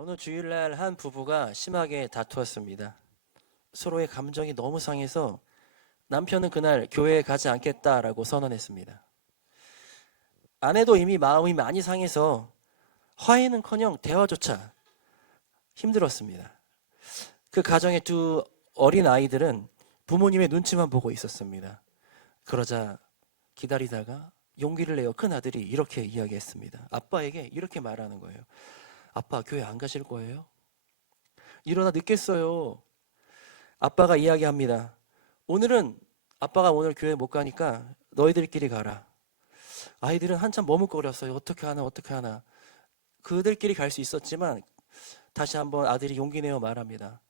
어느 주일날 한 부부가 심하게 다투었습니다. 서로의 감정이 너무 상해서 남편은 그날 교회에 가지 않겠다라고 선언했습니다. 아내도 이미 마음이 많이 상해서 화해는커녕 대화조차 힘들었습니다. 그 가정의 두 어린 아이들은 부모님의 눈치만 보고 있었습니다. 그러자 기다리다가 용기를 내어 큰 아들이 이렇게 이야기했습니다. 아빠에게 이렇게 말하는 거예요. 아빠, 교회 안 가실 거예요? 일어나 늦겠어요. 아빠가 이야기합니다. 아빠가 오늘 교회 못 가니까 너희들끼리 가라. 아이들은 한참 머뭇거렸어요. 어떻게 하나. 그들끼리 갈 수 있었지만 다시 한번 아들이 용기 내어 말합니다.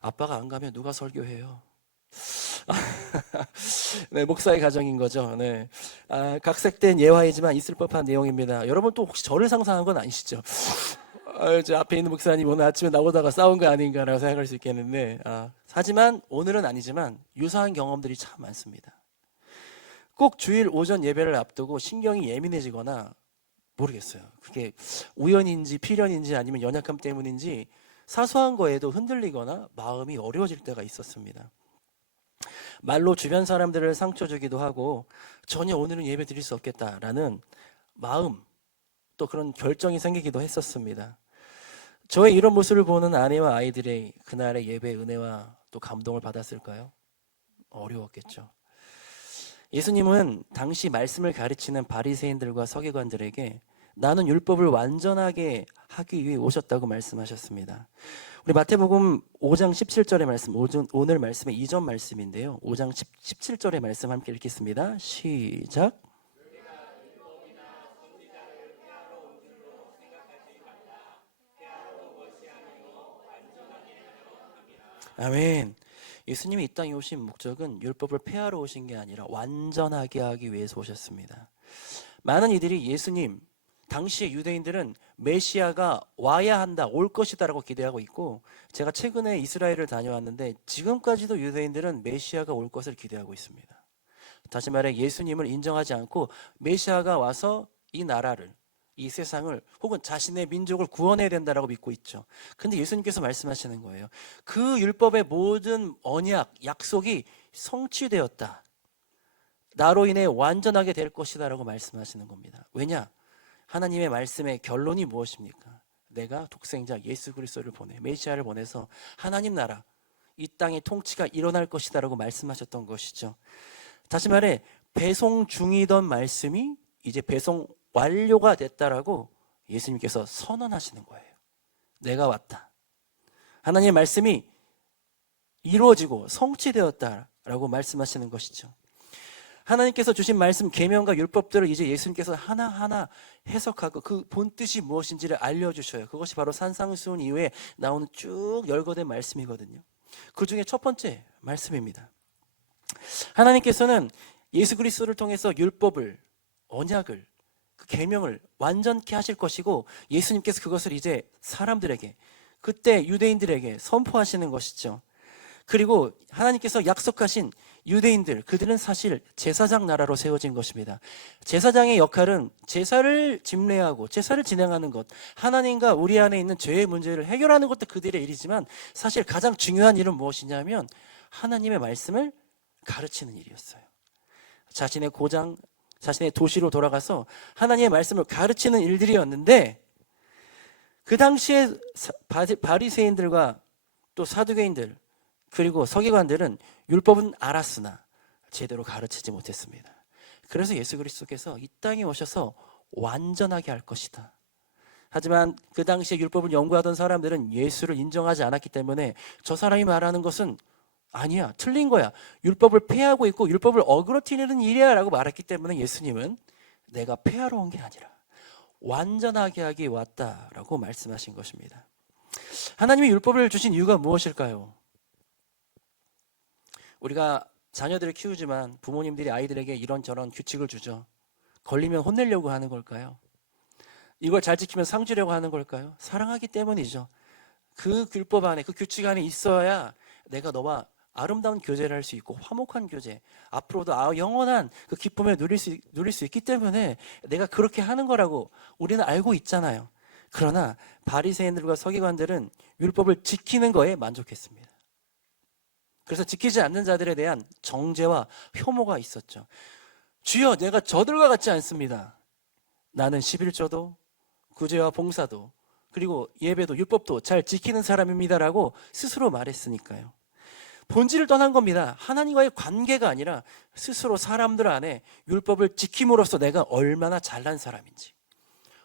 아빠가 안 가면 누가 설교해요? 네, 목사의 가정인 거죠. 네. 각색된 예화이지만 있을 법한 내용입니다. 여러분 또 혹시 저를 상상한 건 아니시죠? 저 앞에 있는 목사님 오늘 아침에 나오다가 싸운 거 아닌가라고 생각할 수 있겠는데, 하지만 오늘은 아니지만 유사한 경험들이 참 많습니다. 꼭 주일 오전 예배를 앞두고 신경이 예민해지거나 모르겠어요. 그게 우연인지 필연인지 아니면 연약함 때문인지 사소한 거에도 흔들리거나 마음이 어려워질 때가 있었습니다. 말로 주변 사람들을 상처 주기도 하고 전혀 오늘은 예배 드릴 수 없겠다라는 마음, 또 그런 결정이 생기기도 했었습니다. 저의 이런 모습을 보는 아내와 아이들의 그날의 예배의 은혜와 또 감동을 받았을까요? 어려웠겠죠. 예수님은 당시 말씀을 가르치는 바리새인들과 서기관들에게 나는 율법을 완전하게 하기 위해 오셨다고 말씀하셨습니다. 우리 마태복음 5장 17절의 말씀, 오늘 말씀의 이전 말씀인데요. 5장 17절의 말씀 함께 읽겠습니다. 시작. 아멘. 예수님이 이 땅에 오신 목적은 율법을 폐하러 오신 게 아니라 완전하게 하기 위해서 오셨습니다. 많은 이들이 예수님, 당시의 유대인들은 메시아가 와야 한다, 올 것이다라고 기대하고 있고, 제가 최근에 이스라엘을 다녀왔는데 지금까지도 유대인들은 메시아가 올 것을 기대하고 있습니다. 다시 말해 예수님을 인정하지 않고 메시아가 와서 이 나라를, 이 세상을 혹은 자신의 민족을 구원해야 된다라고 믿고 있죠. 근데 예수님께서 말씀하시는 거예요. 그 율법의 모든 언약, 약속이 성취되었다. 나로 인해 완전하게 될 것이다 라고 말씀하시는 겁니다. 왜냐? 하나님의 말씀의 결론이 무엇입니까? 내가 독생자 예수 그리스도를 보내, 메시아를 보내서 하나님 나라, 이 땅의 통치가 일어날 것이다 라고 말씀하셨던 것이죠. 다시 말해 배송 중이던 말씀이 이제 배송 완료가 됐다라고 예수님께서 선언하시는 거예요. 내가 왔다. 하나님의 말씀이 이루어지고 성취되었다라고 말씀하시는 것이죠. 하나님께서 주신 말씀, 계명과 율법들을 이제 예수님께서 하나하나 해석하고 그 본뜻이 무엇인지를 알려주셔요. 그것이 바로 산상수훈 이후에 나오는 쭉 열거된 말씀이거든요. 그 중에 첫 번째 말씀입니다. 하나님께서는 예수 그리스도를 통해서 율법을, 언약을, 그 계명을 완전케 하실 것이고 예수님께서 그것을 이제 사람들에게, 그때 유대인들에게 선포하시는 것이죠. 그리고 하나님께서 약속하신 유대인들, 그들은 사실 제사장 나라로 세워진 것입니다. 제사장의 역할은 제사를 집례하고 제사를 진행하는 것, 하나님과 우리 안에 있는 죄의 문제를 해결하는 것도 그들의 일이지만 사실 가장 중요한 일은 무엇이냐면 하나님의 말씀을 가르치는 일이었어요. 자신의 고장, 자신의 도시로 돌아가서 하나님의 말씀을 가르치는 일들이었는데, 그 당시에 바리새인들과 또 사두개인들 그리고 서기관들은 율법은 알았으나 제대로 가르치지 못했습니다. 그래서 예수 그리스도께서 이 땅에 오셔서 완전하게 할 것이다. 하지만 그 당시에 율법을 연구하던 사람들은 예수를 인정하지 않았기 때문에 저 사람이 말하는 것은 아니야, 틀린 거야, 율법을 폐하고 있고 율법을 어그러뜨리는 일이야 라고 말했기 때문에 예수님은 내가 폐하러 온 게 아니라 완전하게 하기 왔다라고 말씀하신 것입니다. 하나님이 율법을 주신 이유가 무엇일까요? 우리가 자녀들을 키우지만 부모님들이 아이들에게 이런저런 규칙을 주죠. 걸리면 혼내려고 하는 걸까요? 이걸 잘 지키면 상 주려고 하는 걸까요? 사랑하기 때문이죠. 그 율법 안에, 그 규칙 안에 있어야 내가 너와 아름다운 교제를 할 수 있고 화목한 교제, 앞으로도 영원한 그 기쁨을 누릴 수 있기 때문에 내가 그렇게 하는 거라고 우리는 알고 있잖아요. 그러나 바리새인들과 서기관들은 율법을 지키는 거에 만족했습니다. 그래서 지키지 않는 자들에 대한 정죄와 혐오가 있었죠. 주여, 내가 저들과 같지 않습니다. 나는 11조도 구제와 봉사도 그리고 예배도 율법도 잘 지키는 사람입니다라고 스스로 말했으니까요. 본질을 떠난 겁니다. 하나님과의 관계가 아니라 스스로 사람들 안에 율법을 지킴으로써 내가 얼마나 잘난 사람인지,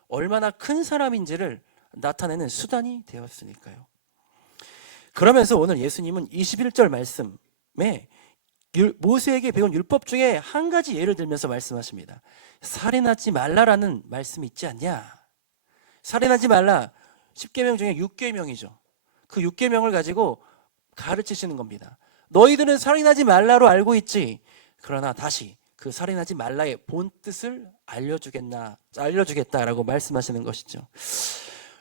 얼마나 큰 사람인지를 나타내는 수단이 되었으니까요. 그러면서 오늘 예수님은 21절 말씀에 모세에게 배운 율법 중에 한 가지 예를 들면서 말씀하십니다. 살인하지 말라라는 말씀이 있지 않냐? 살인하지 말라, 10계명 중에 6계명이죠. 그 6계명을 가지고 가르치시는 겁니다. 너희들은 살인하지 말라로 알고 있지. 그러나 다시 그 살인하지 말라의 본뜻을 알려주겠다라고 말씀하시는 것이죠.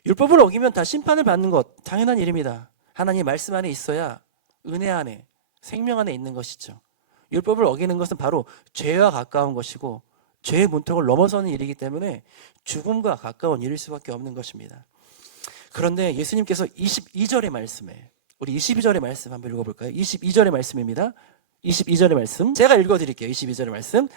율법을 어기면 다 심판을 받는 것 당연한 일입니다. 하나님 말씀 안에 있어야 은혜 안에, 생명 안에 있는 것이죠. 율법을 어기는 것은 바로 죄와 가까운 것이고 죄의 문턱을 넘어서는 일이기 때문에 죽음과 가까운 일일 수밖에 없는 것입니다. 그런데 예수님께서 22절의 말씀에, 우리 22절의 말씀 한번 읽어볼까요? 22절의 말씀입니다. 22절의 말씀 제가 읽어드릴게요. 22절의 말씀.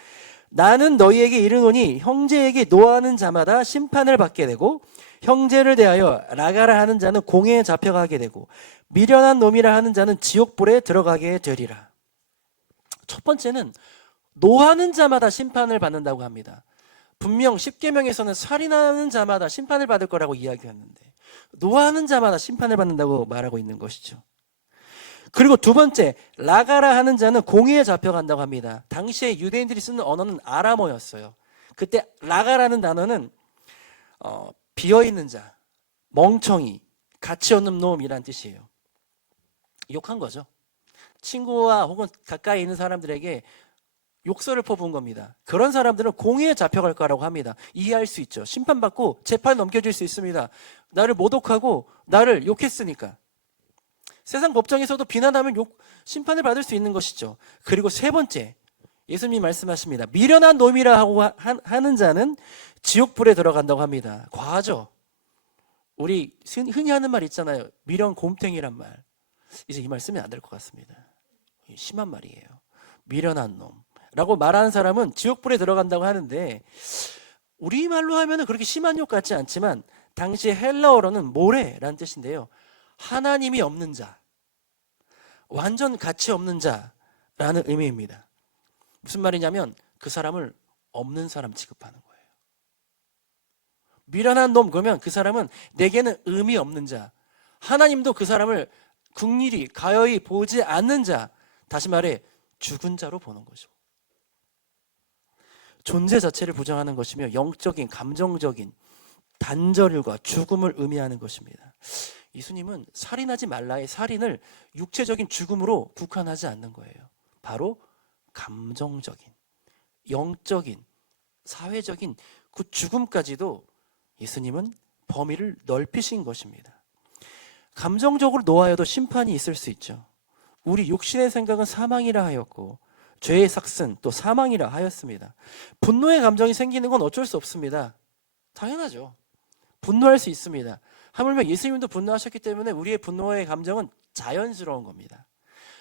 나는 너희에게 이르노니 형제에게 노하는 자마다 심판을 받게 되고 형제를 대하여 라가라 하는 자는 공회에 잡혀가게 되고 미련한 놈이라 하는 자는 지옥불에 들어가게 되리라. 첫 번째는 노하는 자마다 심판을 받는다고 합니다. 분명 10계명에서는 살인하는 자마다 심판을 받을 거라고 이야기했는데 노하는 자마다 심판을 받는다고 말하고 있는 것이죠. 그리고 두 번째, 라가라 하는 자는 공회에 잡혀간다고 합니다. 당시에 유대인들이 쓰는 언어는 아람어였어요. 그때 라가라는 단어는 비어있는 자, 멍청이, 가치 없는 놈이란 뜻이에요. 욕한 거죠. 친구와 혹은 가까이 있는 사람들에게 욕설을 퍼부은 겁니다. 그런 사람들은 공회에 잡혀갈 거라고 합니다. 이해할 수 있죠. 심판받고 재판 넘겨질 수 있습니다. 나를 모독하고 나를 욕했으니까. 세상 법정에서도 비난하면 심판을 받을 수 있는 것이죠. 그리고 세 번째, 예수님이 말씀하십니다. 미련한 놈이라 하고 하는 자는 지옥불에 들어간다고 합니다. 과하죠. 우리 흔히 하는 말 있잖아요. 미련 곰탱이란 말. 이제 이 말 쓰면 안 될 것 같습니다. 심한 말이에요. 미련한 놈라고 말하는 사람은 지옥불에 들어간다고 하는데 우리말로 하면 그렇게 심한 욕 같지 않지만 당시 헬라어로는 모레라는 뜻인데요. 하나님이 없는 자, 완전 가치 없는 자라는 의미입니다. 무슨 말이냐면 그 사람을 없는 사람 취급하는 거예요. 미련한 놈 그러면 그 사람은 내게는 의미 없는 자, 하나님도 그 사람을 긍휼히 가여이 보지 않는 자, 다시 말해 죽은 자로 보는 거죠. 존재 자체를 부정하는 것이며 영적인, 감정적인 단절과 죽음을 의미하는 것입니다. 예수님은 살인하지 말라의 살인을 육체적인 죽음으로 국한하지 않는 거예요. 바로 감정적인, 영적인, 사회적인 그 죽음까지도 예수님은 범위를 넓히신 것입니다. 감정적으로 놓아여도 심판이 있을 수 있죠. 우리 육신의 생각은 사망이라 하였고 죄의 삭슨 또 사망이라 하였습니다. 분노의 감정이 생기는 건 어쩔 수 없습니다. 당연하죠. 분노할 수 있습니다. 하물며 예수님도 분노하셨기 때문에 우리의 분노의 감정은 자연스러운 겁니다.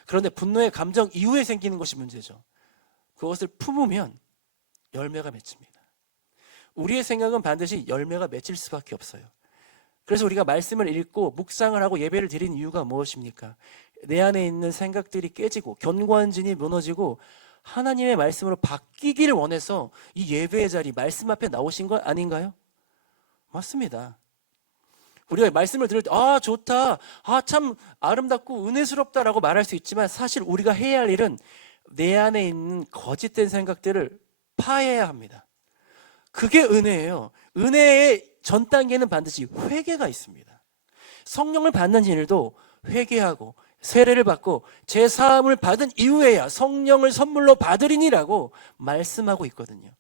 그런데 분노의 감정 이후에 생기는 것이 문제죠. 그것을 품으면 열매가 맺힙니다. 우리의 생각은 반드시 열매가 맺힐 수밖에 없어요. 그래서 우리가 말씀을 읽고 묵상을 하고 예배를 드리는 이유가 무엇입니까? 내 안에 있는 생각들이 깨지고 견고한 진이 무너지고 하나님의 말씀으로 바뀌기를 원해서 이 예배의 자리, 말씀 앞에 나오신 거 아닌가요? 맞습니다. 우리가 말씀을 들을 때 좋다, 참 아름답고 은혜스럽다라고 말할 수 있지만 사실 우리가 해야 할 일은 내 안에 있는 거짓된 생각들을 파해야 합니다. 그게 은혜예요. 은혜의 전 단계는 반드시 회개가 있습니다. 성령을 받는 일도 회개하고 세례를 받고 제사함을 받은 이후에야 성령을 선물로 받으리니라고 말씀하고 있거든요.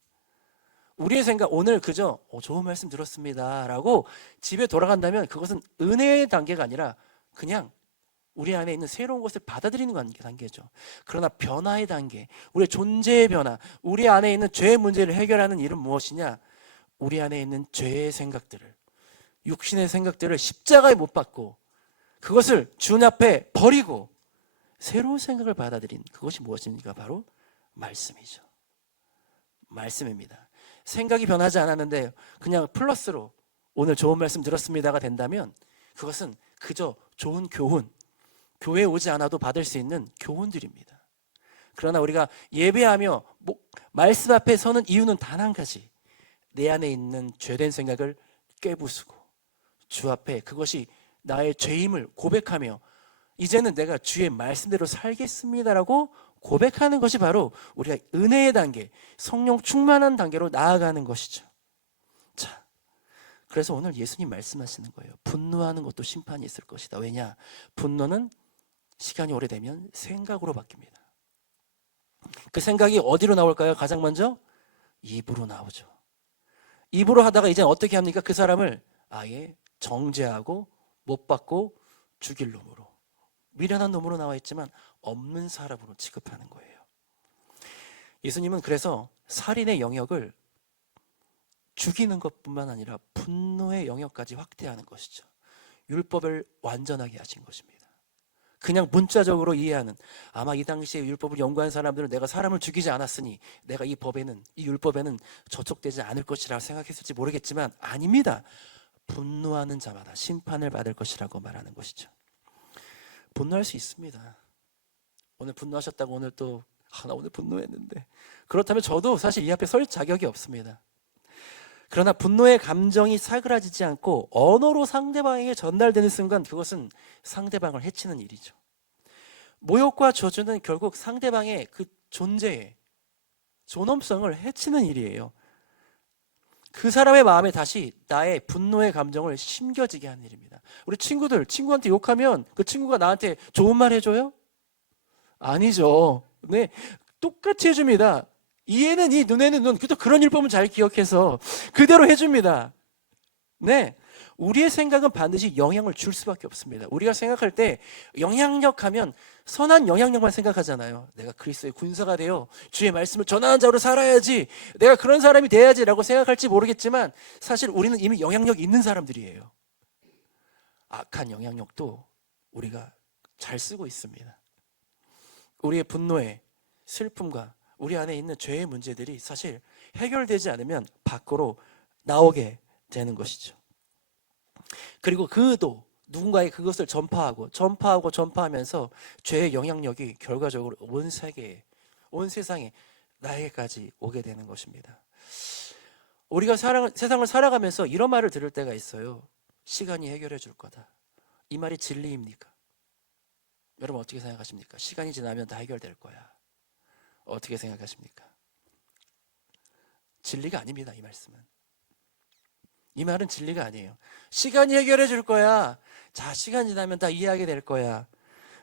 우리의 생각, 오늘 그저 좋은 말씀 들었습니다 라고 집에 돌아간다면 그것은 은혜의 단계가 아니라 그냥 우리 안에 있는 새로운 것을 받아들이는 단계죠. 그러나 변화의 단계, 우리의 존재의 변화, 우리 안에 있는 죄의 문제를 해결하는 일은 무엇이냐? 우리 안에 있는 죄의 생각들을 육신의 생각들을 십자가에 못 박고 그것을 주님 앞에 버리고 새로운 생각을 받아들인 그것이 무엇입니까? 바로 말씀이죠. 말씀입니다. 생각이 변하지 않았는데 그냥 플러스로 오늘 좋은 말씀 들었습니다가 된다면 그것은 그저 좋은 교훈, 교회에 오지 않아도 받을 수 있는 교훈들입니다. 그러나 우리가 예배하며 말씀 앞에 서는 이유는 단 한 가지, 내 안에 있는 죄된 생각을 깨부수고 주 앞에 그것이 나의 죄임을 고백하며 이제는 내가 주의 말씀대로 살겠습니다라고 고백하는 것이 바로 우리가 은혜의 단계, 성령 충만한 단계로 나아가는 것이죠. 자, 그래서 오늘 예수님 말씀하시는 거예요. 분노하는 것도 심판이 있을 것이다. 왜냐? 분노는 시간이 오래되면 생각으로 바뀝니다. 그 생각이 어디로 나올까요? 가장 먼저 입으로 나오죠. 입으로 하다가 이제 어떻게 합니까? 그 사람을 아예 정죄하고 못 받고 죽일 놈으로, 미련한 놈으로 나와 있지만 없는 사람으로 취급하는 거예요. 예수님은 그래서 살인의 영역을 죽이는 것뿐만 아니라 분노의 영역까지 확대하는 것이죠. 율법을 완전하게 하신 것입니다. 그냥 문자적으로 이해하는, 아마 이 당시에 율법을 연구한 사람들은 내가 사람을 죽이지 않았으니 내가 이 율법에는 저촉되지 않을 것이라고 생각했을지 모르겠지만 아닙니다. 분노하는 자마다 심판을 받을 것이라고 말하는 것이죠. 분노할 수 있습니다. 오늘 분노하셨다고 오늘 또 나 오늘 분노했는데, 그렇다면 저도 사실 이 앞에 설 자격이 없습니다. 그러나 분노의 감정이 사그라지지 않고 언어로 상대방에게 전달되는 순간 그것은 상대방을 해치는 일이죠. 모욕과 저주는 결국 상대방의 그 존재의 존엄성을 해치는 일이에요. 그 사람의 마음에 다시 나의 분노의 감정을 심겨지게 하는 일입니다. 우리 친구한테 욕하면 그 친구가 나한테 좋은 말 해줘요? 아니죠. 네, 똑같이 해줍니다. 이에는 이, 눈에는 눈. 또 그런 율법은 잘 기억해서 그대로 해줍니다. 네, 우리의 생각은 반드시 영향을 줄 수밖에 없습니다. 우리가 생각할 때 영향력 하면 선한 영향력만 생각하잖아요. 내가 그리스도의 군사가 되어 주의 말씀을 전하는 자로 살아야지, 내가 그런 사람이 돼야지라고 생각할지 모르겠지만 사실 우리는 이미 영향력 있는 사람들이에요. 악한 영향력도 우리가 잘 쓰고 있습니다. 우리의 분노에 슬픔과 우리 안에 있는 죄의 문제들이 사실 해결되지 않으면 밖으로 나오게 되는 것이죠. 그리고 그도 누군가의 그것을 전파하면서 죄의 영향력이 결과적으로 온 세계에, 온 세상에, 나에게까지 오게 되는 것입니다. 우리가 세상을 살아가면서 이런 말을 들을 때가 있어요. 시간이 해결해 줄 거다. 이 말이 진리입니까? 여러분 어떻게 생각하십니까? 시간이 지나면 다 해결될 거야. 어떻게 생각하십니까? 진리가 아닙니다. 이 말씀은. 이 말은 진리가 아니에요. 시간이 해결해 줄 거야. 자, 시간 지나면 다 이해하게 될 거야.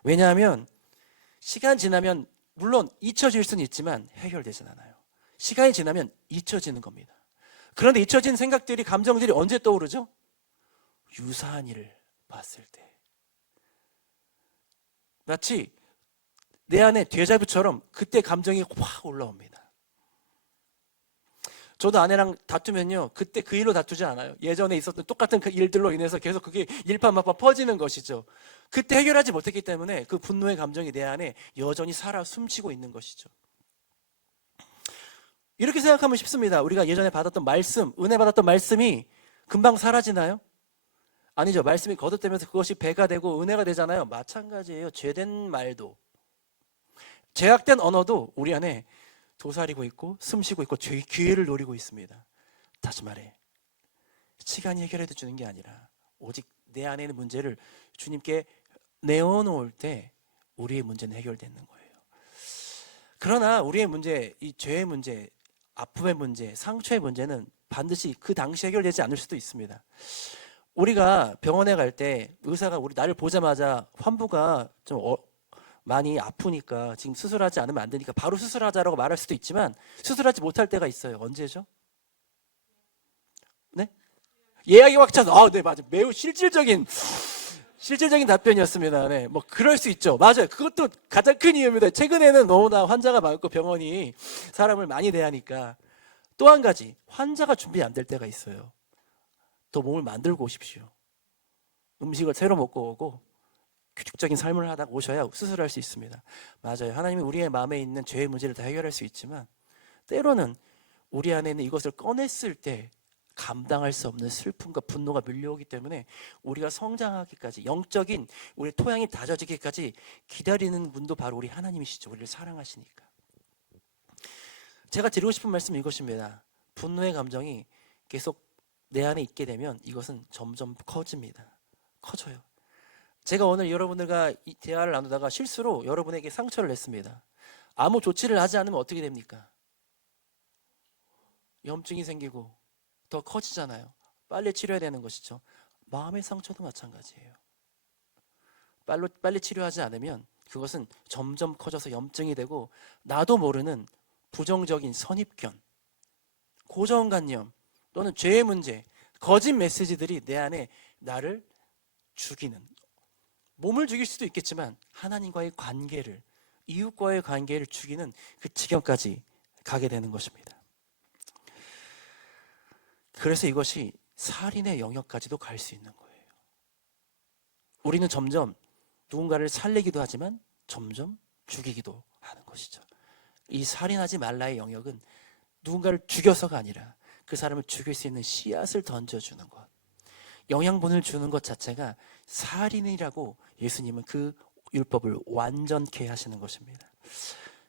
왜냐하면 시간 지나면 물론 잊혀질 수는 있지만 해결되진 않아요. 시간이 지나면 잊혀지는 겁니다. 그런데 잊혀진 생각들이, 감정들이 언제 떠오르죠? 유사한 일을 봤을 때. 마치 내 안에 데자부처럼 그때 감정이 확 올라옵니다. 저도 아내랑 다투면요, 그때 그 일로 다투지 않아요. 예전에 있었던 똑같은 그 일들로 인해서 계속 그게 일파만파 퍼지는 것이죠. 그때 해결하지 못했기 때문에 그 분노의 감정이 내 안에 여전히 살아 숨쉬고 있는 것이죠. 이렇게 생각하면 쉽습니다. 우리가 예전에 받았던 말씀, 은혜 받았던 말씀이 금방 사라지나요? 아니죠. 말씀이 거듭되면서 그것이 배가 되고 은혜가 되잖아요. 마찬가지예요. 죄된 말도, 죄악된 언어도 우리 안에 도사리고 있고 숨쉬고 있고 죄의 기회를 노리고 있습니다. 다시 말해, 시간이 해결해 주는 게 아니라 오직 내 안에 있는 문제를 주님께 내어놓을 때 우리의 문제는 해결되는 거예요. 그러나 우리의 문제, 이 죄의 문제, 아픔의 문제, 상처의 문제는 반드시 그 당시 해결되지 않을 수도 있습니다. 우리가 병원에 갈 때 의사가 나를 보자마자 환부가 좀 많이 아프니까 지금 수술하지 않으면 안 되니까 바로 수술하자라고 말할 수도 있지만 수술하지 못할 때가 있어요. 언제죠? 네? 예약이 확 차서. 네, 맞아요. 매우 실질적인 답변이었습니다. 네, 뭐 그럴 수 있죠. 맞아요. 그것도 가장 큰 이유입니다. 최근에는 너무나 환자가 많고 병원이 사람을 많이 대하니까. 또 한 가지, 환자가 준비 안 될 때가 있어요. 더 몸을 만들고 오십시오. 음식을 새로 먹고 오고 규칙적인 삶을 하다 오셔야 수술할 수 있습니다. 맞아요. 하나님이 우리의 마음에 있는 죄의 문제를 다 해결할 수 있지만 때로는 우리 안에 있는 이것을 꺼냈을 때 감당할 수 없는 슬픔과 분노가 밀려오기 때문에 우리가 성장하기까지, 영적인 우리 토양이 다져지기까지 기다리는 분도 바로 우리 하나님이시죠. 우리를 사랑하시니까. 제가 드리고 싶은 말씀은 이것입니다. 분노의 감정이 계속 내 안에 있게 되면 이것은 점점 커집니다. 커져요. 제가 오늘 여러분들과 이 대화를 나누다가 실수로 여러분에게 상처를 냈습니다. 아무 조치를 하지 않으면 어떻게 됩니까? 염증이 생기고 더 커지잖아요. 빨리 치료해야 되는 것이죠. 마음의 상처도 마찬가지예요. 빨리 치료하지 않으면 그것은 점점 커져서 염증이 되고 나도 모르는 부정적인 선입견, 고정관념 또는 죄의 문제, 거짓 메시지들이 내 안에 나를 죽이는, 몸을 죽일 수도 있겠지만 하나님과의 관계를, 이웃과의 관계를 죽이는 그 지경까지 가게 되는 것입니다. 그래서 이것이 살인의 영역까지도 갈 수 있는 거예요. 우리는 점점 누군가를 살리기도 하지만 점점 죽이기도 하는 것이죠. 이 살인하지 말라의 영역은 누군가를 죽여서가 아니라 그 사람을 죽일 수 있는 씨앗을 던져주는 것, 영양분을 주는 것 자체가 살인이라고 예수님은 그 율법을 완전케 하시는 것입니다.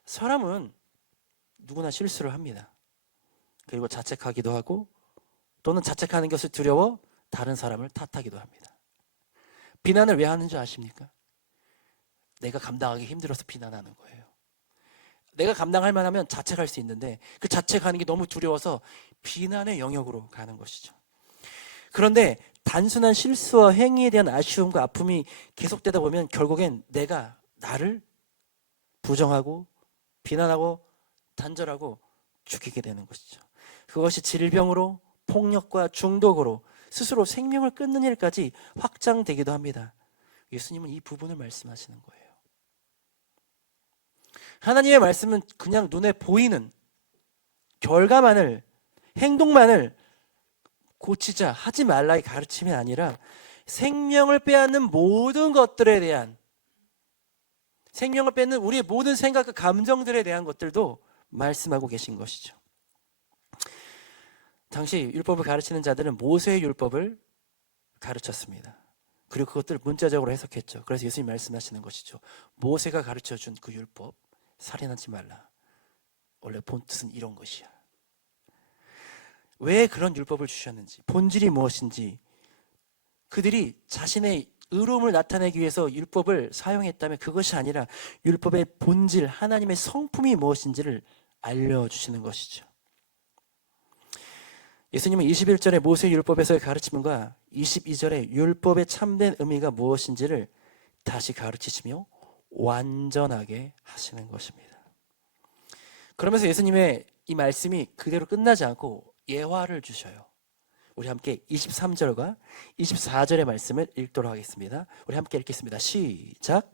사람은 누구나 실수를 합니다. 그리고 자책하기도 하고 또는 자책하는 것을 두려워 다른 사람을 탓하기도 합니다. 비난을 왜 하는 줄 아십니까? 내가 감당하기 힘들어서 비난하는 거예요. 내가 감당할 만하면 자책할 수 있는데 그 자책하는 게 너무 두려워서 비난의 영역으로 가는 것이죠. 그런데 단순한 실수와 행위에 대한 아쉬움과 아픔이 계속되다 보면 결국엔 내가 나를 부정하고 비난하고 단절하고 죽이게 되는 것이죠. 그것이 질병으로, 폭력과 중독으로 스스로 생명을 끊는 일까지 확장되기도 합니다. 예수님은 이 부분을 말씀하시는 거예요. 하나님의 말씀은 그냥 눈에 보이는 결과만을, 행동만을 고치자, 하지 말라의 가르침이 아니라 생명을 빼앗는 모든 것들에 대한, 생명을 뺏는 우리의 모든 생각과 감정들에 대한 것들도 말씀하고 계신 것이죠. 당시 율법을 가르치는 자들은 모세의 율법을 가르쳤습니다. 그리고 그것들을 문자적으로 해석했죠. 그래서 예수님이 말씀하시는 것이죠. 모세가 가르쳐준 그 율법, 살인하지 말라. 원래 본 뜻은 이런 것이야. 왜 그런 율법을 주셨는지, 본질이 무엇인지, 그들이 자신의 의로움을 나타내기 위해서 율법을 사용했다면 그것이 아니라 율법의 본질, 하나님의 성품이 무엇인지를 알려주시는 것이죠. 예수님은 21절의 모세 율법에서의 가르침과 22절의 율법의 참된 의미가 무엇인지를 다시 가르치시며 완전하게 하시는 것입니다. 그러면서 예수님의 이 말씀이 그대로 끝나지 않고 예화를 주셔요. 우리 함께 23절과 24절의 말씀을 읽도록 하겠습니다. 우리 함께 읽겠습니다. 시작.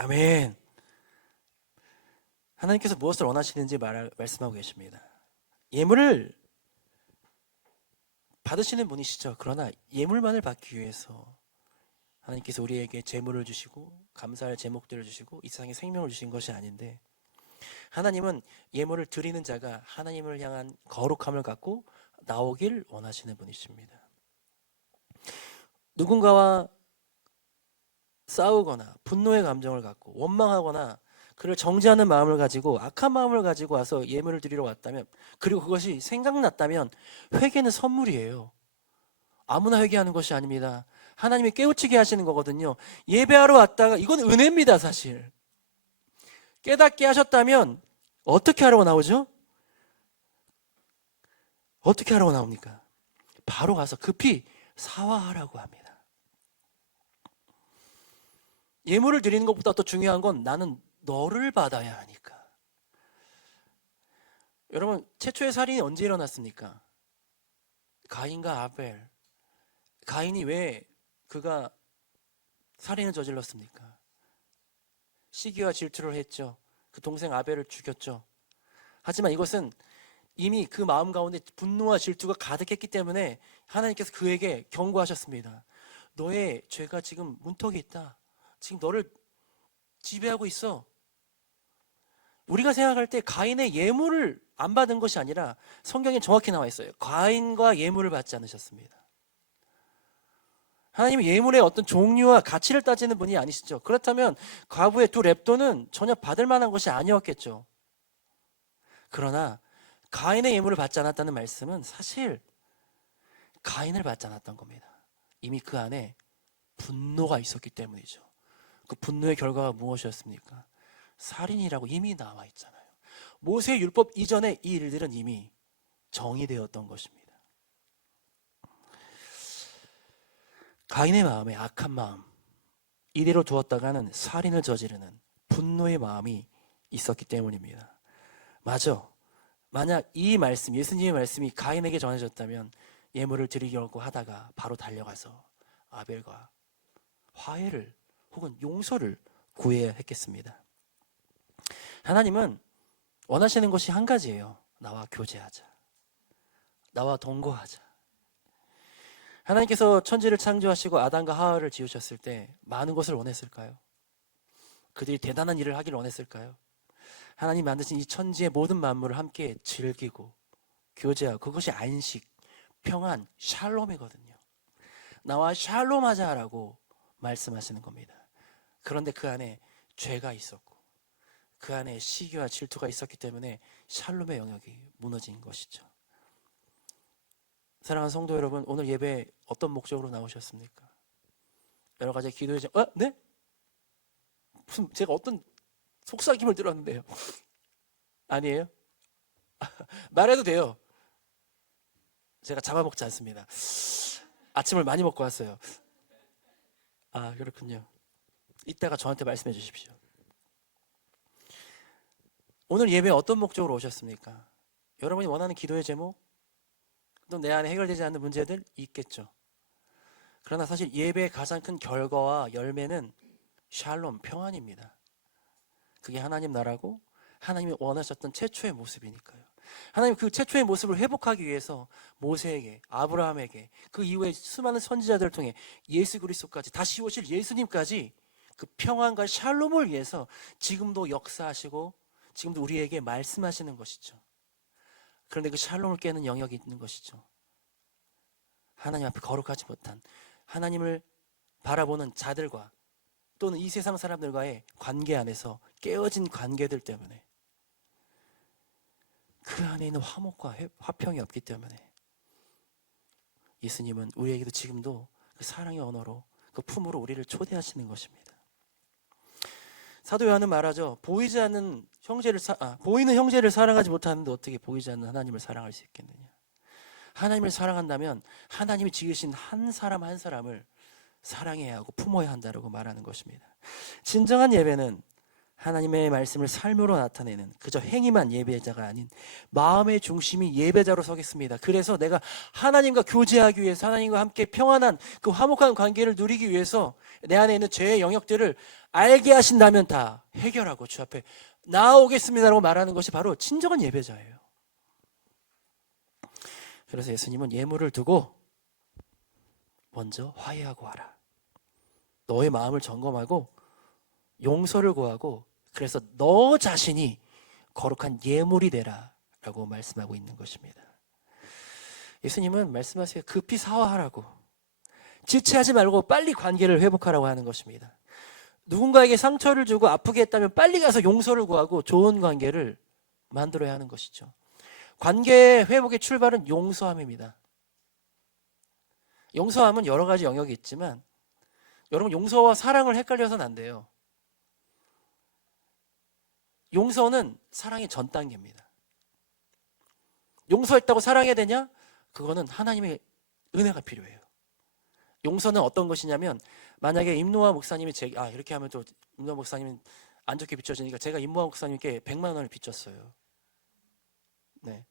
아멘. 하나님께서 무엇을 원하시는지 말씀하고 계십니다. 예물을 받으시는 분이시죠. 그러나 예물만을 받기 위해서 하나님께서 우리에게 재물을 주시고 감사할 제목들을 주시고 이 세상에 생명을 주신 것이 아닌데, 하나님은 예물을 드리는 자가 하나님을 향한 거룩함을 갖고 나오길 원하시는 분이십니다. 누군가와 싸우거나 분노의 감정을 갖고 원망하거나 그를 정죄하는 마음을 가지고 악한 마음을 가지고 와서 예물을 드리러 왔다면, 그리고 그것이 생각났다면 회개는 선물이에요. 아무나 회개하는 것이 아닙니다. 하나님이 깨우치게 하시는 거거든요. 예배하러 왔다가, 이건 은혜입니다. 사실 깨닫게 하셨다면 어떻게 하라고 나오죠? 어떻게 하라고 나옵니까? 바로 가서 급히 사화하라고 합니다. 예물을 드리는 것보다 더 중요한 건 나는 너를 받아야 하니까. 여러분, 최초의 살인이 언제 일어났습니까? 가인과 아벨. 가인이 왜 그가 살인을 저질렀습니까? 시기와 질투를 했죠. 그 동생 아벨을 죽였죠. 하지만 이것은 이미 그 마음 가운데 분노와 질투가 가득했기 때문에 하나님께서 그에게 경고하셨습니다. 너의 죄가 지금 문턱에 있다. 지금 너를 지배하고 있어. 우리가 생각할 때 가인의 예물을 안 받은 것이 아니라 성경에 정확히 나와 있어요. 가인과 예물을 받지 않으셨습니다. 하나님은 예물의 어떤 종류와 가치를 따지는 분이 아니시죠. 그렇다면 과부의 두 랩돈은 전혀 받을 만한 것이 아니었겠죠. 그러나 가인의 예물을 받지 않았다는 말씀은 사실 가인을 받지 않았던 겁니다. 이미 그 안에 분노가 있었기 때문이죠. 그 분노의 결과가 무엇이었습니까? 살인이라고 이미 나와 있잖아요. 모세 율법 이전에 이 일들은 이미 정의되었던 것입니다. 가인의 마음에 악한 마음, 이대로 두었다가는 살인을 저지르는 분노의 마음이 있었기 때문입니다. 맞아. 만약 이 말씀, 예수님의 말씀이 가인에게 전해졌다면 예물을 드리려고 하다가 바로 달려가서 아벨과 화해를 혹은 용서를 구해야 했겠습니다. 하나님은 원하시는 것이 한 가지예요. 나와 교제하자. 나와 동거하자. 하나님께서 천지를 창조하시고 아담과 하와를 지으셨을 때 많은 것을 원했을까요? 그들이 대단한 일을 하기를 원했을까요? 하나님 만드신 이 천지의 모든 만물을 함께 즐기고 교제하고, 그것이 안식, 평안, 샬롬이거든요. 나와 샬롬하자라고 말씀하시는 겁니다. 그런데 그 안에 죄가 있었고 그 안에 시기와 질투가 있었기 때문에 샬롬의 영역이 무너진 것이죠. 사랑하는 성도 여러분, 오늘 예배 어떤 목적으로 나오셨습니까? 여러 가지 기도의 네? 무슨 제가 어떤 속삭임을 들었는데요. 아니에요? 말해도 돼요. 제가 잡아먹지 않습니다. 아침을 많이 먹고 왔어요. 아, 그렇군요. 이따가 저한테 말씀해 주십시오. 오늘 예배 어떤 목적으로 오셨습니까? 여러분이 원하는 기도의 제목, 또 내 안에 해결되지 않는 문제들 있겠죠. 그러나 사실 예배의 가장 큰 결과와 열매는 샬롬, 평안입니다. 그게 하나님 나라고 하나님이 원하셨던 최초의 모습이니까요. 하나님 그 최초의 모습을 회복하기 위해서 모세에게, 아브라함에게, 그 이후에 수많은 선지자들을 통해 예수 그리스도까지, 다시 오실 예수님까지 그 평안과 샬롬을 위해서 지금도 역사하시고 지금도 우리에게 말씀하시는 것이죠. 그런데 그 샬롬을 깨는 영역이 있는 것이죠. 하나님 앞에 거룩하지 못한, 하나님을 바라보는 자들과 또는 이 세상 사람들과의 관계 안에서 깨어진 관계들 때문에, 그 안에 있는 화목과 화평이 없기 때문에 예수님은 우리에게도 지금도 그 사랑의 언어로, 그 품으로 우리를 초대하시는 것입니다. 사도 요한은 말하죠. 보이는 형제를 사랑하지 못하는데 어떻게 보이지 않는 하나님을 사랑할 수 있겠느냐. 하나님을 사랑한다면 하나님이 지으신 한 사람 한 사람을 사랑해야 하고 품어야 한다고 말하는 것입니다. 진정한 예배는 하나님의 말씀을 삶으로 나타내는 그저 행위만 예배자가 아닌 마음의 중심이 예배자로 서겠습니다. 그래서 내가 하나님과 교제하기 위해서, 하나님과 함께 평안한 그 화목한 관계를 누리기 위해서 내 안에 있는 죄의 영역들을 알게 하신다면 다 해결하고 주 앞에 나아오겠습니다라고 말하는 것이 바로 진정한 예배자예요. 그래서 예수님은 예물을 두고 먼저 화해하고 와라. 너의 마음을 점검하고 용서를 구하고, 그래서 너 자신이 거룩한 예물이 되라 라고 말씀하고 있는 것입니다. 예수님은 말씀하세요. 급히 사화하라고, 지체하지 말고 빨리 관계를 회복하라고 하는 것입니다. 누군가에게 상처를 주고 아프게 했다면 빨리 가서 용서를 구하고 좋은 관계를 만들어야 하는 것이죠. 관계 회복의 출발은 용서함입니다. 용서함은 여러 가지 영역이 있지만 여러분, 용서와 사랑을 헷갈려서는 안 돼요. 용서는 사랑의 전 단계입니다. 용서했다고 사랑해야 되냐? 그거는 하나님의 은혜가 필요해요. 용서는 어떤 것이냐면, 만약에 임노아 목사님이 이렇게 하면 또 임노아 목사님은 안 좋게 비춰지니까 제가 임노아 목사님께 100만 원을 빚졌어요. 네.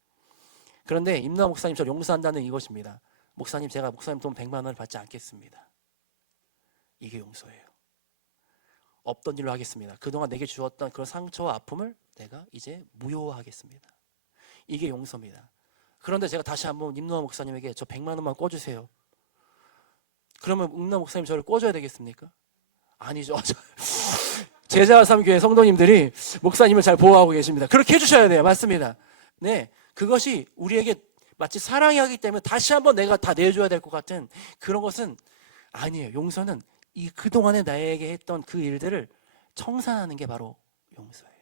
그런데 임노아 목사님 저를 용서한다는 이것입니다. 목사님, 제가 목사님 돈 100만 원을 받지 않겠습니다. 이게 용서예요. 없던 일로 하겠습니다. 그동안 내게 주었던 그런 상처와 아픔을 내가 이제 무효화하겠습니다. 이게 용서입니다. 그런데 제가 다시 한번 임노아 목사님에게 저 100만 원만 꿔주세요. 그러면 임노아 목사님 저를 꿔줘야 되겠습니까? 아니죠. 제자와 삼교회 성도님들이 목사님을 잘 보호하고 계십니다. 그렇게 해주셔야 돼요. 맞습니다. 네, 그것이 우리에게 마치 사랑이 하기 때문에 다시 한번 내가 다 내줘야 될 것 같은 그런 것은 아니에요. 용서는 이 그동안에 나에게 했던 그 일들을 청산하는 게 바로 용서예요.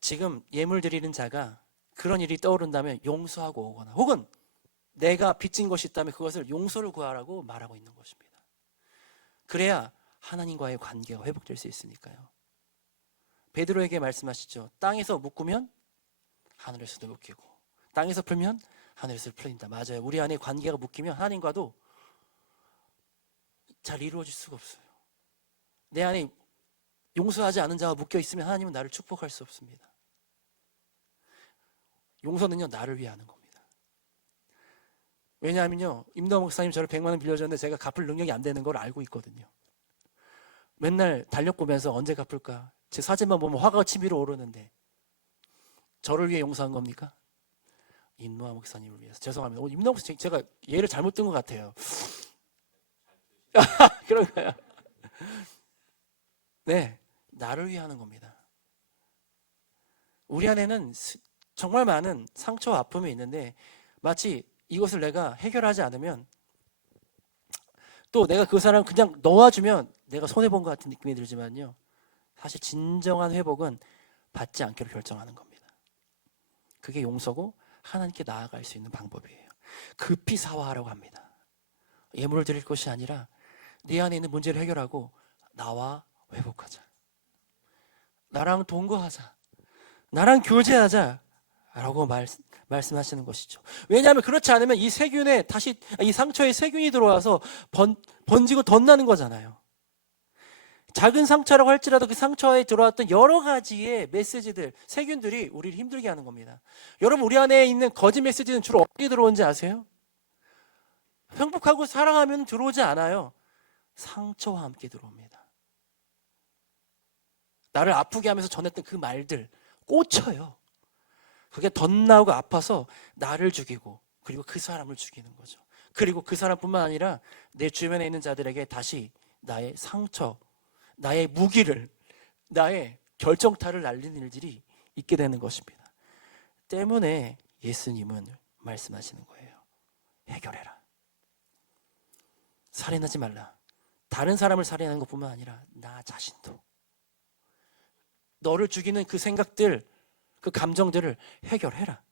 지금 예물 드리는 자가 그런 일이 떠오른다면 용서하고 오거나 혹은 내가 빚진 것이 있다면 그것을 용서를 구하라고 말하고 있는 것입니다. 그래야 하나님과의 관계가 회복될 수 있으니까요. 베드로에게 말씀하시죠. 땅에서 묶으면 하늘에서도 묶이고 땅에서 풀면 하늘에서 풀린다. 맞아요. 우리 안에 관계가 묶이면 하나님과도 잘 이루어질 수가 없어요. 내 안에 용서하지 않은 자가 묶여 있으면 하나님은 나를 축복할 수 없습니다. 용서는요, 나를 위해 하는 겁니다. 왜냐하면요, 임노아 목사님 저를 100만 원 빌려줬는데 제가 갚을 능력이 안 되는 걸 알고 있거든요. 맨날 달력 보면서 언제 갚을까? 제 사진만 보면 화가 치밀어 오르는데 저를 위해 용서한 겁니까? 임노아 목사님을 위해서. 죄송합니다. 임노아 목사님 제가 예를 잘못 든 것 같아요. 그런가요? 네, 나를 위해 하는 겁니다. 우리 안에는 정말 많은 상처와 아픔이 있는데 마치 이것을 내가 해결하지 않으면 또 내가 그 사람 그냥 놓아주면 내가 손해본 것 같은 느낌이 들지만요, 사실 진정한 회복은 받지 않기로 결정하는 겁니다. 그게 용서고 하나님께 나아갈 수 있는 방법이에요. 급히 사화하라고 합니다. 예물을 드릴 것이 아니라 네 안에 있는 문제를 해결하고 나와 회복하자. 나랑 동거하자. 나랑 교제하자. 라고 말씀하시는 것이죠. 왜냐하면 그렇지 않으면 이 세균에 다시 이 상처에 세균이 들어와서 번지고 덧나는 거잖아요. 작은 상처라고 할지라도 그 상처에 들어왔던 여러 가지의 메시지들, 세균들이 우리를 힘들게 하는 겁니다. 여러분, 우리 안에 있는 거짓 메시지는 주로 어떻게 들어오는지 아세요? 행복하고 사랑하면 들어오지 않아요. 상처와 함께 들어옵니다. 나를 아프게 하면서 전했던 그 말들 꽂혀요. 그게 덧나오고 아파서 나를 죽이고 그리고 그 사람을 죽이는 거죠. 그리고 그 사람뿐만 아니라 내 주변에 있는 자들에게 다시 나의 상처, 나의 무기를, 나의 결정타를 날리는 일들이 있게 되는 것입니다. 때문에 예수님은 말씀하시는 거예요. 해결해라. 살인하지 말라. 다른 사람을 살인하는 것뿐만 아니라 나 자신도. 너를 죽이는 그 생각들, 그 감정들을 해결해라.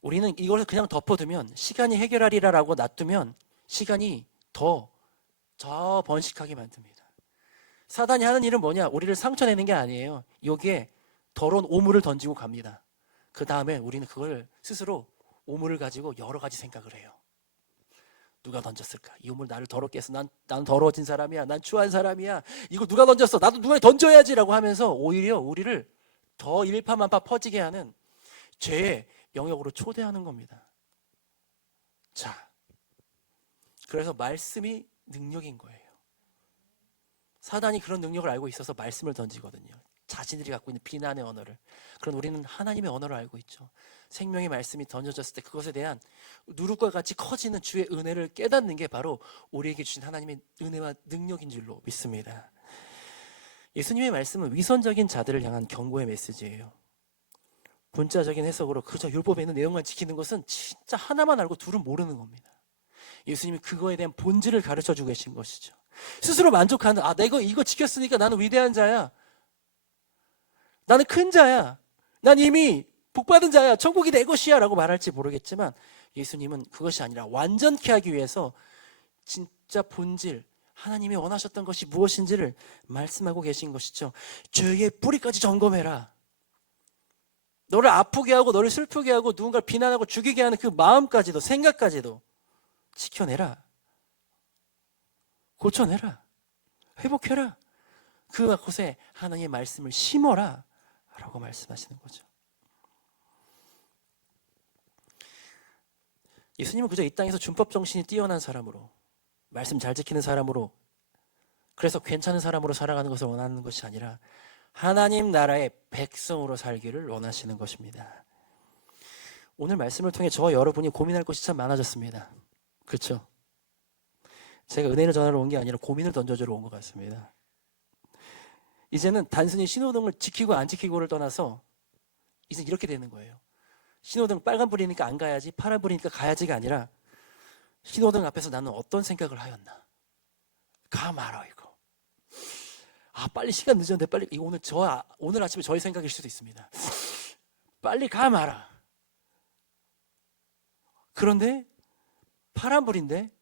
우리는 이것을 그냥 덮어두면, 시간이 해결하리라라고 놔두면 시간이 더 번식하게 만듭니다. 사단이 하는 일은 뭐냐? 우리를 상처내는 게 아니에요. 여기에 더러운 오물을 던지고 갑니다. 그 다음에 우리는 그걸 스스로 오물을 가지고 여러 가지 생각을 해요. 누가 던졌을까? 이 오물 나를 더럽게 해서 난 더러워진 사람이야. 난 추한 사람이야. 이거 누가 던졌어? 나도 누가 던져야지라고 하면서 오히려 우리를 더 일파만파 퍼지게 하는 죄의 영역으로 초대하는 겁니다. 자, 그래서 말씀이 능력인 거예요. 사단이 그런 능력을 알고 있어서 말씀을 던지거든요. 자신들이 갖고 있는 비난의 언어를. 그럼 우리는 하나님의 언어를 알고 있죠. 생명의 말씀이 던져졌을 때 그것에 대한 누룩과 같이 커지는 주의 은혜를 깨닫는 게 바로 우리에게 주신 하나님의 은혜와 능력인 줄로 믿습니다. 예수님의 말씀은 위선적인 자들을 향한 경고의 메시지예요. 문자적인 해석으로 그저 율법에 있는 내용만 지키는 것은 진짜 하나만 알고 둘은 모르는 겁니다. 예수님이 그거에 대한 본질을 가르쳐주고 계신 것이죠. 스스로 만족하는, 내가 이거 지켰으니까 나는 위대한 자야. 나는 큰 자야. 난 이미 복받은 자야. 천국이 내 것이야 라고 말할지 모르겠지만 예수님은 그것이 아니라 완전케 하기 위해서 진짜 본질, 하나님이 원하셨던 것이 무엇인지를 말씀하고 계신 것이죠. 죄의 뿌리까지 점검해라. 너를 아프게 하고 너를 슬프게 하고 누군가를 비난하고 죽이게 하는 그 마음까지도, 생각까지도 지켜내라. 고쳐내라. 회복해라. 그곳에 하나님의 말씀을 심어라 라고 말씀하시는 거죠. 예수님은 그저 이 땅에서 준법 정신이 뛰어난 사람으로, 말씀 잘 지키는 사람으로, 그래서 괜찮은 사람으로 살아가는 것을 원하는 것이 아니라 하나님 나라의 백성으로 살기를 원하시는 것입니다. 오늘 말씀을 통해 저와 여러분이 고민할 것이 참 많아졌습니다. 그렇죠? 제가 은혜를 전하러 온 게 아니라 고민을 던져주러 온 것 같습니다. 이제는 단순히 신호등을 지키고 안 지키고를 떠나서 이제 이렇게 되는 거예요. 신호등 빨간불이니까 안 가야지, 파란불이니까 가야지가 아니라 신호등 앞에서 나는 어떤 생각을 하였나? 가 말아 이거. 빨리 시간 늦었는데 빨리, 이거 오늘 아침에 저의 생각일 수도 있습니다. 빨리 가 말아. 그런데 파란불인데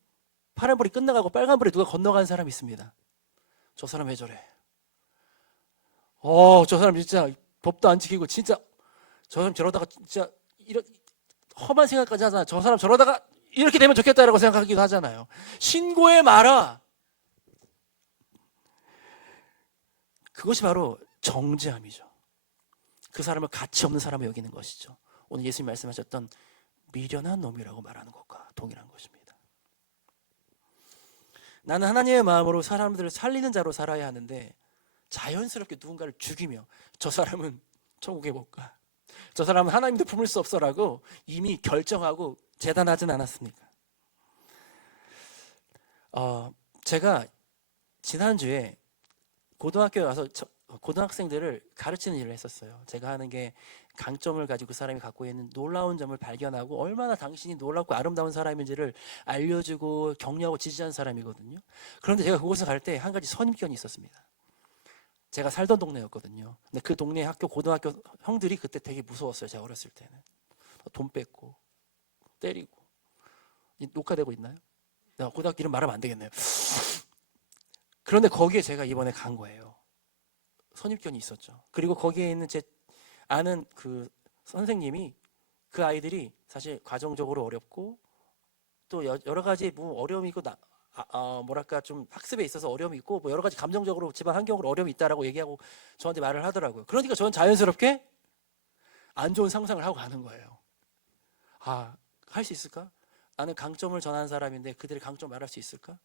파란불이 끝나가고 빨간불에 누가 건너가는 사람이 있습니다. 저 사람 왜 저래? 저 사람 진짜 법도 안 지키고 진짜 저 사람 저러다가 진짜 이런 험한 생각까지 하잖아요. 저 사람 저러다가 이렇게 되면 좋겠다라고 생각하기도 하잖아요. 신고해 마라. 그것이 바로 정죄함이죠. 그 사람을 가치 없는 사람을 여기는 것이죠. 오늘 예수님 말씀하셨던 미련한 놈이라고 말하는 것과 동일한 것입니다. 나는 하나님의 마음으로 사람들을 살리는 자로 살아야 하는데 자연스럽게 누군가를 죽이며 저 사람은 천국에 못 가, 저 사람은 하나님도 품을 수 없어라고 이미 결정하고 재단하진 않았습니까? 제가 지난주에 고등학교에 와서 고등학생들을 가르치는 일을 했었어요. 제가 하는 게 강점을 가지고 그 사람이 갖고 있는 놀라운 점을 발견하고 얼마나 당신이 놀랍고 아름다운 사람인지를 알려주고 격려하고 지지하는 사람이거든요. 그런데 제가 그곳에 갈 때 한 가지 선입견이 있었습니다. 제가 살던 동네였거든요. 근데 그 동네 학교 고등학교 형들이 그때 되게 무서웠어요. 제가 어렸을 때는 돈 뺏고 때리고. 녹화되고 있나요? 내가 고등학교 이름 말하면 안 되겠네요. 그런데 거기에 제가 이번에 간 거예요. 선입견이 있었죠. 그리고 거기에 있는 제 아는 그 선생님이 그 아이들이 사실 가정적으로 어렵고 또 여러 가지 뭐 어려움이 있고 뭐랄까 좀 학습에 있어서 어려움이 있고 뭐 여러 가지 감정적으로 집안 환경으로 어려움이 있다라고 얘기하고 저한테 말을 하더라고요. 그러니까 저는 자연스럽게 안 좋은 상상을 하고 가는 거예요. 할 수 있을까? 나는 강점을 전하는 사람인데 그들의 강점 말할 수 있을까?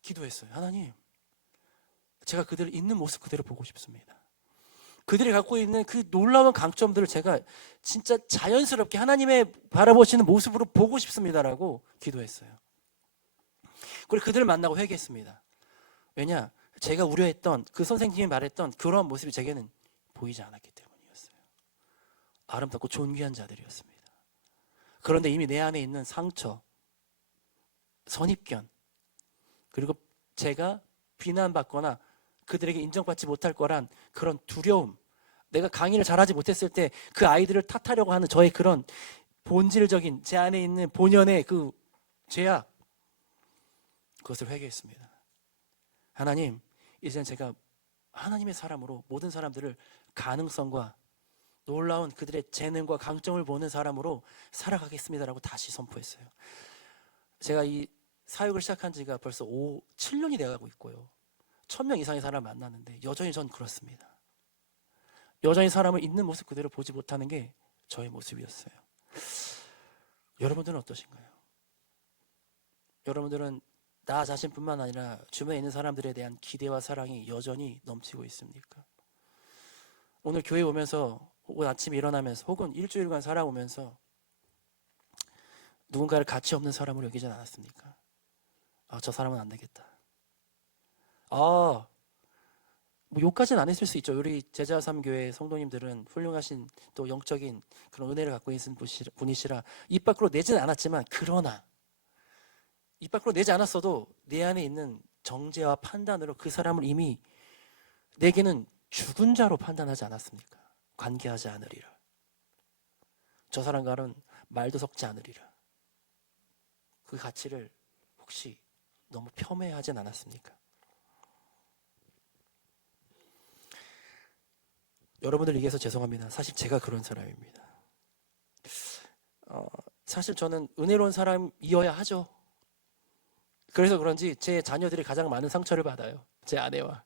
기도했어요. 하나님, 제가 그들을 있는 모습 그대로 보고 싶습니다. 그들이 갖고 있는 그 놀라운 강점들을 제가 진짜 자연스럽게 하나님의 바라보시는 모습으로 보고 싶습니다라고 기도했어요. 그리고 그들을 만나고 회개했습니다. 왜냐? 제가 우려했던 그 선생님이 말했던 그런 모습이 제게는 보이지 않았기 때문이었어요. 아름답고 존귀한 자들이었습니다. 그런데 이미 내 안에 있는 상처, 선입견, 그리고 제가 비난받거나 그들에게 인정받지 못할 거란 그런 두려움, 내가 강의를 잘하지 못했을 때 그 아이들을 탓하려고 하는 저의 그런 본질적인 제 안에 있는 본연의 그 죄악, 그것을 회개했습니다. 하나님, 이제는 제가 하나님의 사람으로 모든 사람들을 가능성과 놀라운 그들의 재능과 강점을 보는 사람으로 살아가겠습니다라고 다시 선포했어요. 제가 이 사역을 시작한 지가 벌써 7년이 돼가고 있고요. 1000명 이상의 사람을 만났는데 여전히 전 그렇습니다. 여전히 사람을 있는 모습 그대로 보지 못하는 게 저의 모습이었어요. 여러분들은 어떠신가요? 여러분들은 나 자신뿐만 아니라 주변에 있는 사람들에 대한 기대와 사랑이 여전히 넘치고 있습니까? 오늘 교회 오면서 혹은 아침에 일어나면서 혹은 일주일간 살아오면서 누군가를 가치 없는 사람으로 여기진 않았습니까? 저 사람은 안 되겠다. 뭐 욕까지는 안 했을 수 있죠. 우리 제자삼교회 성도님들은 훌륭하신 또 영적인 그런 은혜를 갖고 있는 분이시라 입 밖으로 내지는 않았지만, 그러나 입 밖으로 내지 않았어도 내 안에 있는 정죄와 판단으로 그 사람을 이미 내게는 죽은 자로 판단하지 않았습니까? 관계하지 않으리라. 저 사람과는 말도 섞지 않으리라. 그 가치를 혹시 너무 폄훼하진 않았습니까? 여러분들 얘기해서 죄송합니다. 사실 제가 그런 사람입니다. 사실 저는 은혜로운 사람이어야 하죠. 그래서 그런지 제 자녀들이 가장 많은 상처를 받아요. 제 아내와.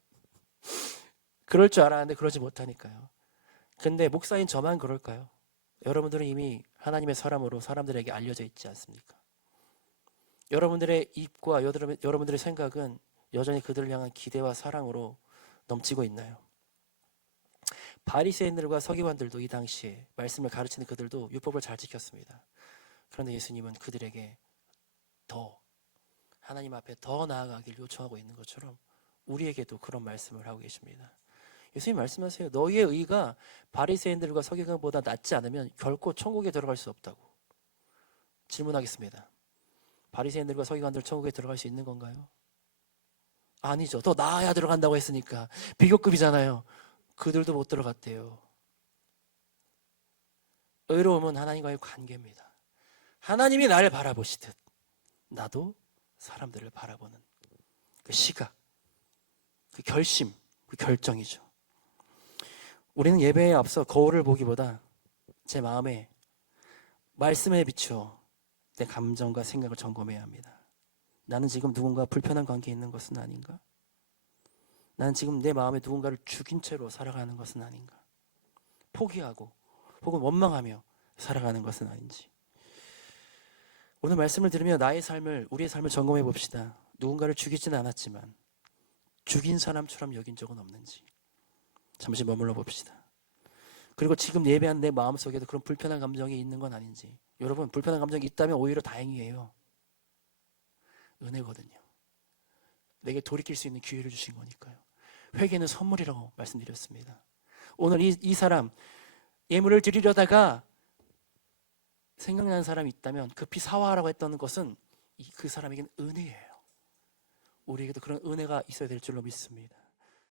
그럴 줄 알았는데 그러지 못하니까요. 근데 목사인 저만 그럴까요? 여러분들은 이미 하나님의 사람으로 사람들에게 알려져 있지 않습니까? 여러분들의 입과 여러분들의 생각은 여전히 그들을 향한 기대와 사랑으로 넘치고 있나요? 바리새인들과 서기관들도 이 당시에 말씀을 가르치는 그들도 율법을 잘 지켰습니다. 그런데 예수님은 그들에게 더 하나님 앞에 더 나아가길 요청하고 있는 것처럼 우리에게도 그런 말씀을 하고 계십니다. 예수님 말씀하세요. 너희의 의가 바리새인들과 서기관보다 낫지 않으면 결코 천국에 들어갈 수 없다고. 질문하겠습니다. 바리새인들과 서기관들 천국에 들어갈 수 있는 건가요? 아니죠. 더 나아야 들어간다고 했으니까. 비교급이잖아요. 그들도 못 들어갔대요. 의로움은 하나님과의 관계입니다. 하나님이 나를 바라보시듯 나도 사람들을 바라보는 그 시각, 그 결심, 그 결정이죠. 우리는 예배에 앞서 거울을 보기보다 제 마음에 말씀에 비추어 내 감정과 생각을 점검해야 합니다. 나는 지금 누군가 불편한 관계에 있는 것은 아닌가? 나는 지금 내 마음에 누군가를 죽인 채로 살아가는 것은 아닌가? 포기하고 혹은 원망하며 살아가는 것은 아닌지. 오늘 말씀을 들으며 우리의 삶을 점검해 봅시다. 누군가를 죽이지는 않았지만 죽인 사람처럼 여긴 적은 없는지 잠시 머물러 봅시다. 그리고 지금 예배한 내 마음속에도 그런 불편한 감정이 있는 건 아닌지. 여러분, 불편한 감정이 있다면 오히려 다행이에요. 은혜거든요. 내게 돌이킬 수 있는 기회를 주신 거니까요. 회개는 선물이라고 말씀드렸습니다. 오늘 이 사람 예물을 드리려다가 생각나는 사람이 있다면 급히 사와하라고 했던 것은 그 사람에게는 은혜예요. 우리에게도 그런 은혜가 있어야 될 줄로 믿습니다.